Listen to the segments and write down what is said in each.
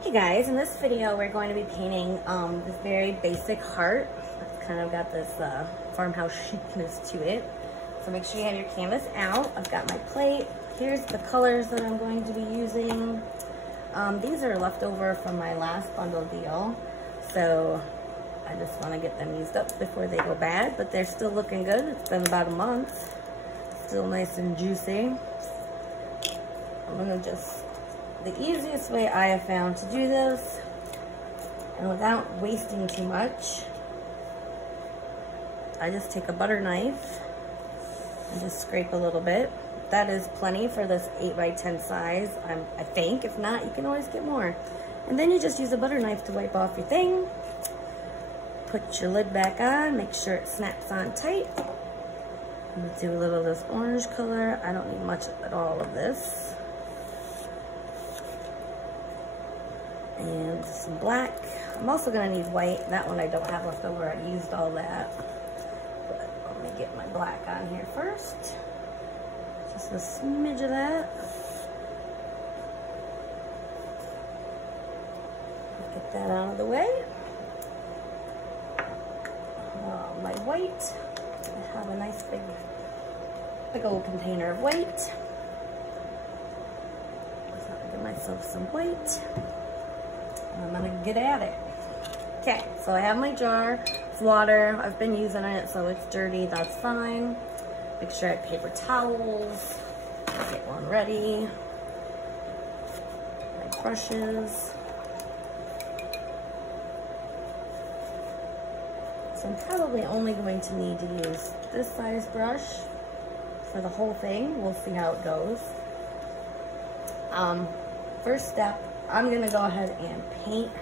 Hey guys, in this video we're going to be painting this very basic heart. It's kind of got this farmhouse chicness to it. So make sure you have your canvas out. I've got my plate. Here's the colors that I'm going to be using. These are left over from my last bundle deal. So I just want to get them used up before they go bad, but they're still looking good. It's been about a month. Still nice and juicy. I'm gonna just, the easiest way I have found to do this, and without wasting too much, I just take a butter knife and just scrape a little bit. That is plenty for this 8x10 size, I think. If not, you can always get more. And then you just use a butter knife to wipe off your thing. Put your lid back on, make sure it snaps on tight. Do a little of this orange color. I don't need much at all of this. And some black. I'm also gonna need white. That one I don't have left over. I used all that. But let me get my black on here first. Just a smidge of that. Get that out of the way. My white. I have a nice big old container of white. So I'll give myself some white. I'm gonna get at it. Okay, so I have my jar. It's water. I've been using it, so it's dirty. That's fine. Make sure I have paper towels. Get one ready. My brushes. So I'm probably only going to need to use this size brush for the whole thing. We'll see how it goes. First step, I'm gonna go ahead and paint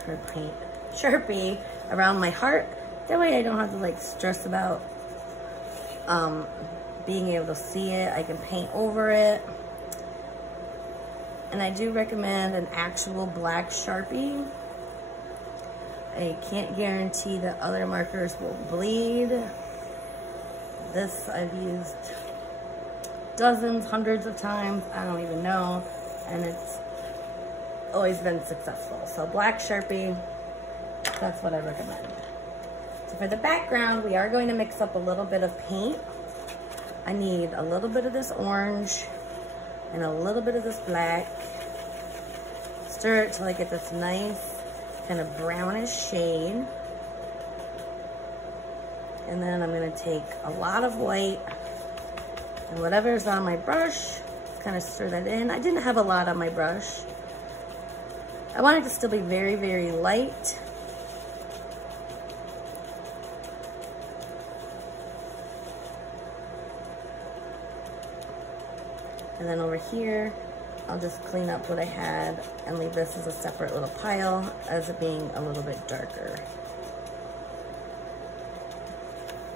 Sharpie around my heart. That way I don't have to like stress about being able to see it. I can paint over it. And I do recommend an actual black Sharpie. I can't guarantee that other markers will bleed. This I've used dozens, hundreds of times, I don't even know, and it's always been successful. So black Sharpie, that's what I recommend. So for the background, we are going to mix up a little bit of paint. I need a little bit of this orange and a little bit of this black. Stir it till I get this nice kind of brownish shade. And then I'm gonna take a lot of white and whatever's on my brush, kind of stir that in. I didn't have a lot on my brush. I want it to still be very, very light. And then over here, I'll just clean up what I had and leave this as a separate little pile as it being a little bit darker.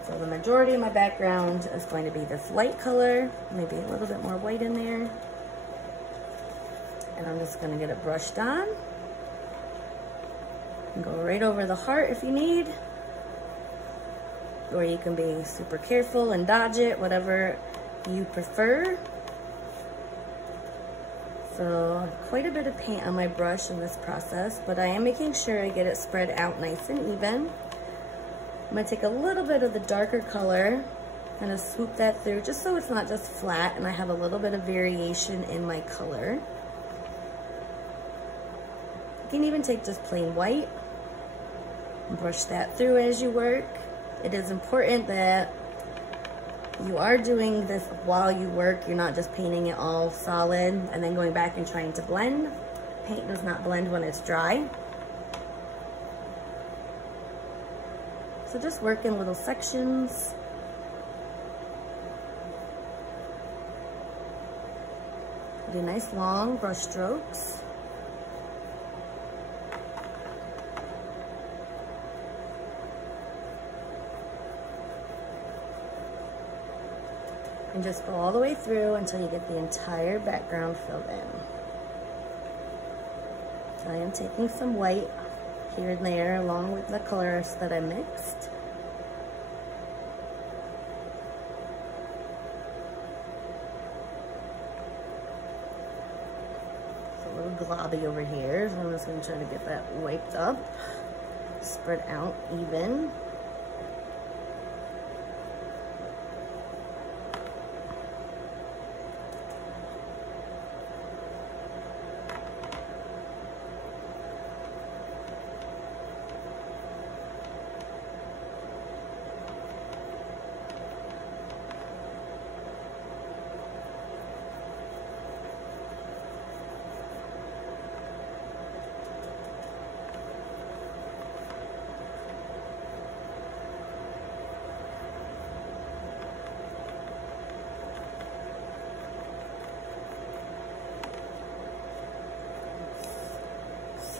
So the majority of my background is going to be this light color, maybe a little bit more white in there. And I'm just gonna get it brushed on. And go right over the heart if you need. Or you can be super careful and dodge it, whatever you prefer. So quite a bit of paint on my brush in this process, but I am making sure I get it spread out nice and even. I'm gonna take a little bit of the darker color, kind of swoop that through, just so it's not just flat and I have a little bit of variation in my color. You can even take just plain white and brush that through as you work. It is important that you are doing this while you work. You're not just painting it all solid and then going back and trying to blend. Paint does not blend when it's dry. So just work in little sections. Do nice long brush strokes. And just go all the way through until you get the entire background filled in. I am taking some white here and there along with the colors that I mixed. globby over here. So I'm just gonna try to get that wiped up, spread out even.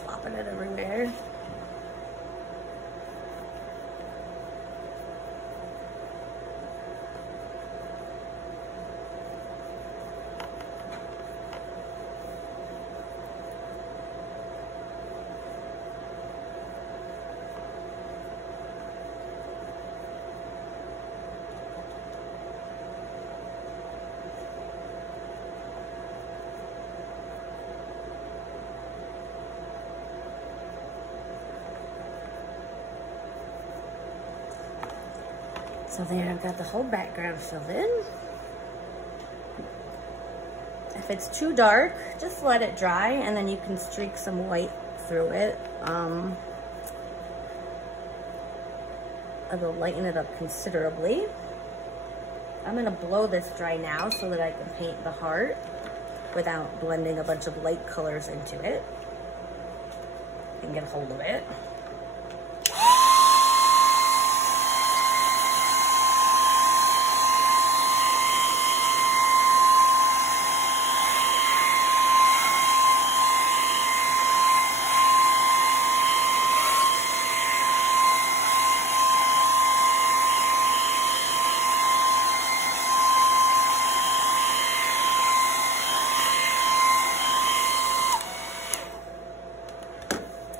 Slopping it everywhere. So there, I've got the whole background filled in. If it's too dark, just let it dry and then you can streak some white through it. It'll lighten it up considerably. I'm gonna blow this dry now so that I can paint the heart without blending a bunch of light colors into it. You can get a hold of it.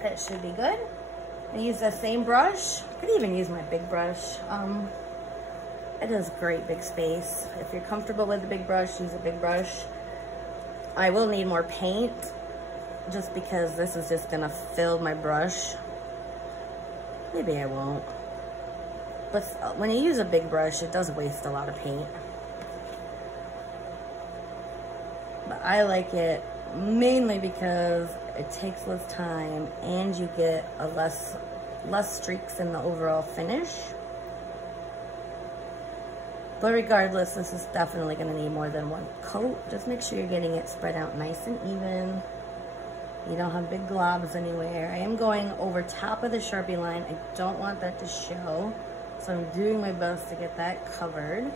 It should be good. I use the same brush. I could even use my big brush. It does great big space. If you're comfortable with a big brush, use a big brush. I will need more paint just because this is just gonna fill my brush. Maybe I won't. But when you use a big brush, it does waste a lot of paint. But I like it mainly because it takes less time and you get a less streaks in the overall finish. But regardless, this is definitely going to need more than one coat. Just make sure you're getting it spread out nice and even. You don't have big globs anywhere. I am going over top of the Sharpie line. I don't want that to show, so I'm doing my best to get that covered.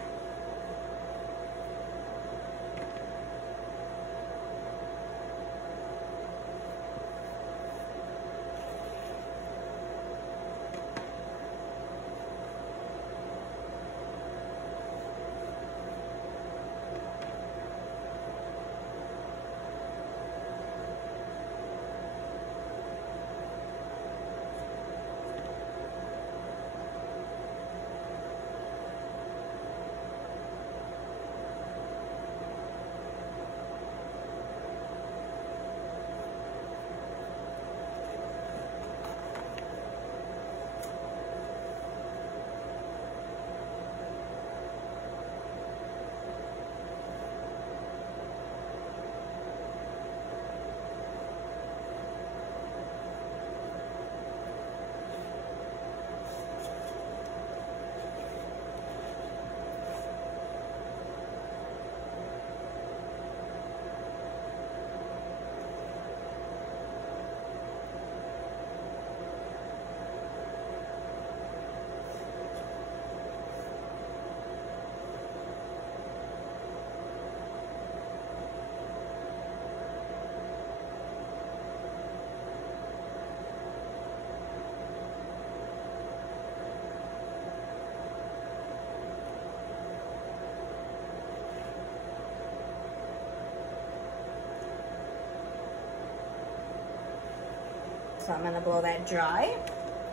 So I'm gonna blow that dry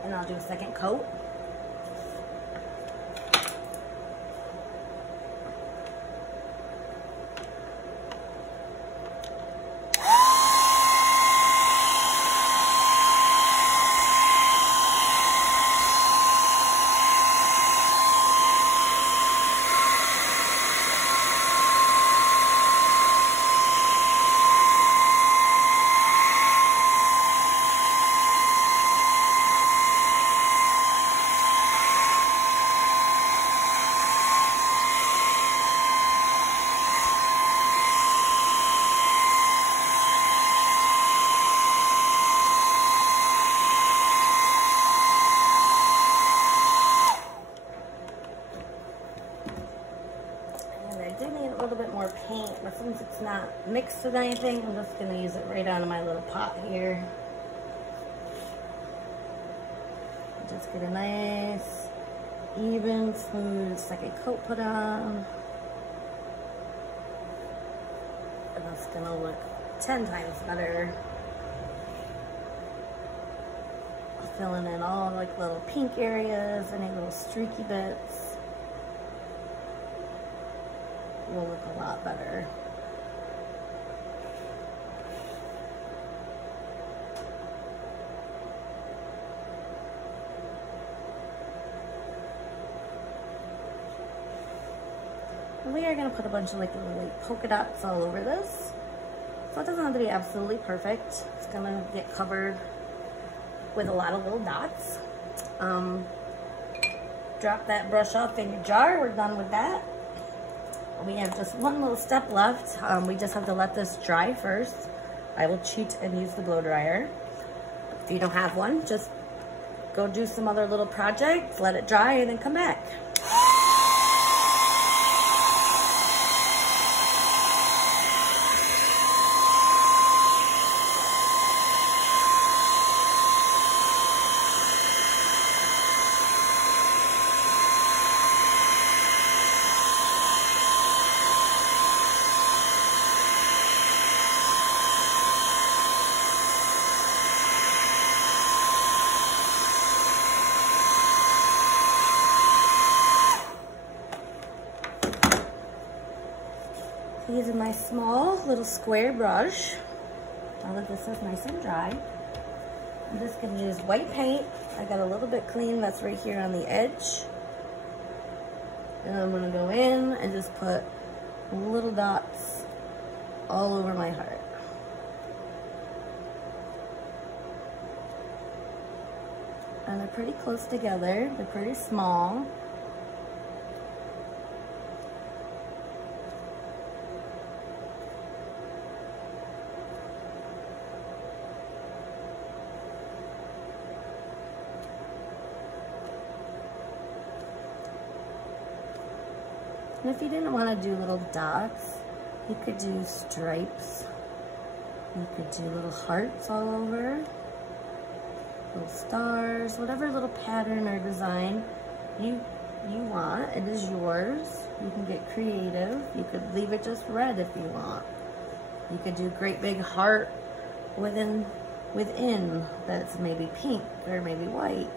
and I'll do a second coat. not mixed with anything. I'm just gonna use it right out of my little pot here. Just get a nice, even, smooth second coat put on. And it's gonna look 10 times better. Filling in all like little pink areas, any little streaky bits. Will look a lot better. And we are going to put a bunch of like little polka dots all over this. So it doesn't have to be absolutely perfect. It's going to get covered with a lot of little dots. Drop that brush off in your jar. We're done with that. We have just one little step left. We just have to let this dry first. I will cheat and use the blow dryer. If you don't have one, just go do some other little projects, let it dry, and then come back. Using my small little square brush, now that this is nice and dry, I'm just going to use white paint. I got a little bit clean that's right here on the edge. And I'm going to go in and just put little dots all over my heart. And they're pretty close together. They're pretty small. And if you didn't want to do little dots, you could do stripes. You could do little hearts all over, little stars, whatever little pattern or design you want. It is yours. You can get creative. You could leave it just red if you want. You could do great big heart within that's maybe pink or maybe white.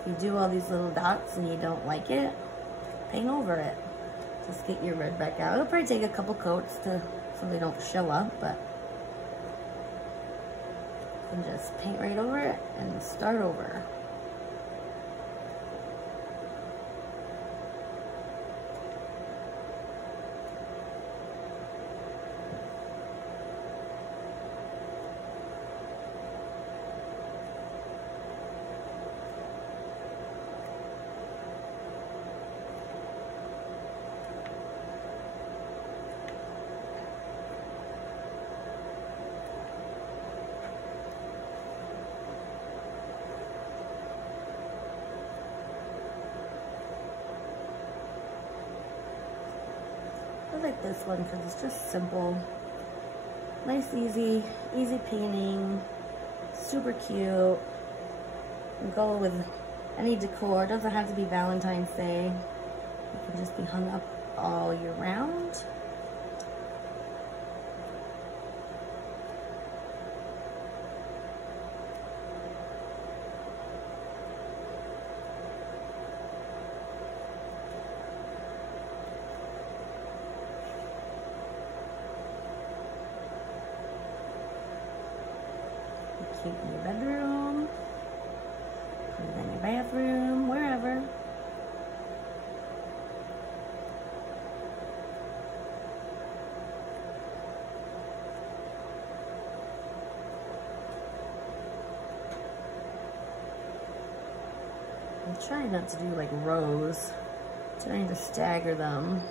If you do all these little dots and you don't like it, paint over it. Just get your red back out. It'll probably take a couple coats so they don't show up, but you can just paint right over it and start over. I like this one because it's just simple. Nice, easy painting. Super cute. You can go with any decor. It doesn't have to be Valentine's Day. It can just be hung up all year round. Cute in your bedroom, put it in your bathroom, wherever. I'm trying not to do like rows, I'm trying to stagger them.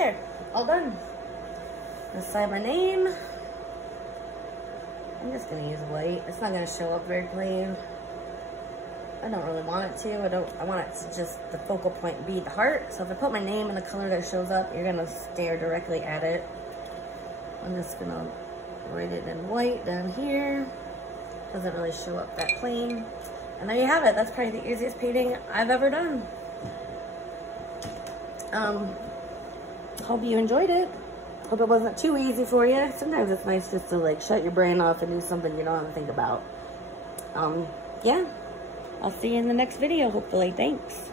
there, all done. Gonna sign my name. I'm just gonna use white. It's not gonna show up very clean. I don't really want it to. I want it to just, the focal point be the heart. So if I put my name in the color that shows up, you're gonna stare directly at it. I'm just gonna write it in white down here. Doesn't really show up that clean. And there you have it. That's probably the easiest painting I've ever done. Hope you enjoyed it. Hope it wasn't too easy for you. Sometimes it's nice just to like shut your brain off and do something you don't have to think about. Yeah. I'll see you in the next video, hopefully. Thanks.